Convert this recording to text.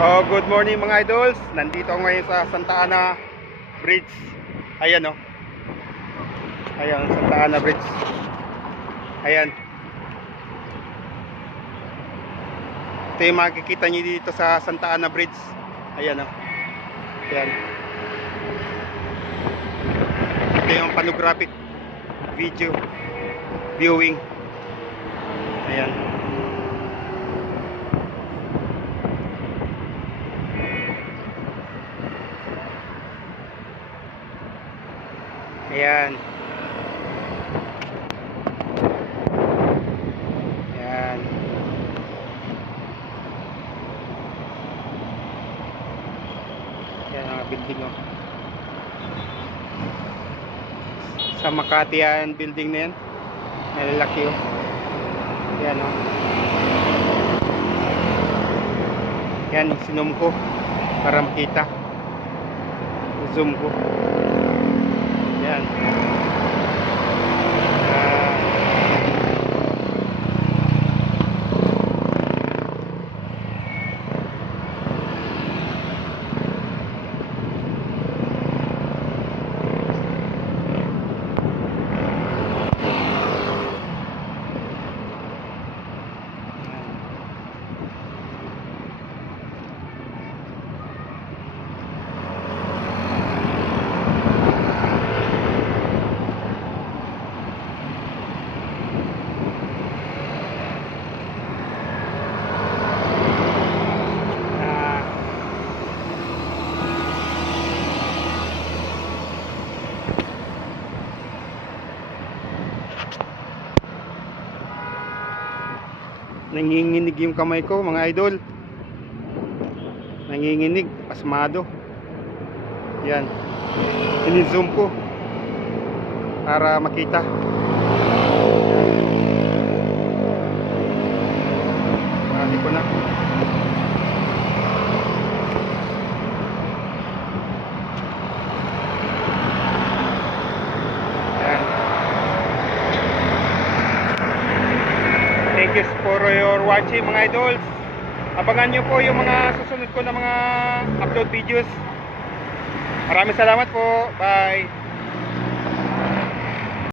Oh, good morning mga idols. Nandito ako ngayon sa Santa Ana Bridge. Ayan oh. Ayan, Santa Ana Bridge. Ayan. Ito yung makikita nyo dito sa Santa Ana Bridge. Ayan oh. Ayan. Ito yung panoramic video viewing. Ayan. Ayan. Ayan. Ayan ang building oh. Sa Makati yan building na yan. Malalaki oh. Ayan oh. Yan, sinum ko para makita. Zoom ko. Yan. Nanginginig yung kamay ko mga idol. Nanginginig, pasmado. Yan. Ini-zoom ko para makita. Marami ko na. Yan. Thank you for your watching mga idols. Abangan nyo po yung mga susunod ko na mga upload videos. Maraming salamat po. Bye.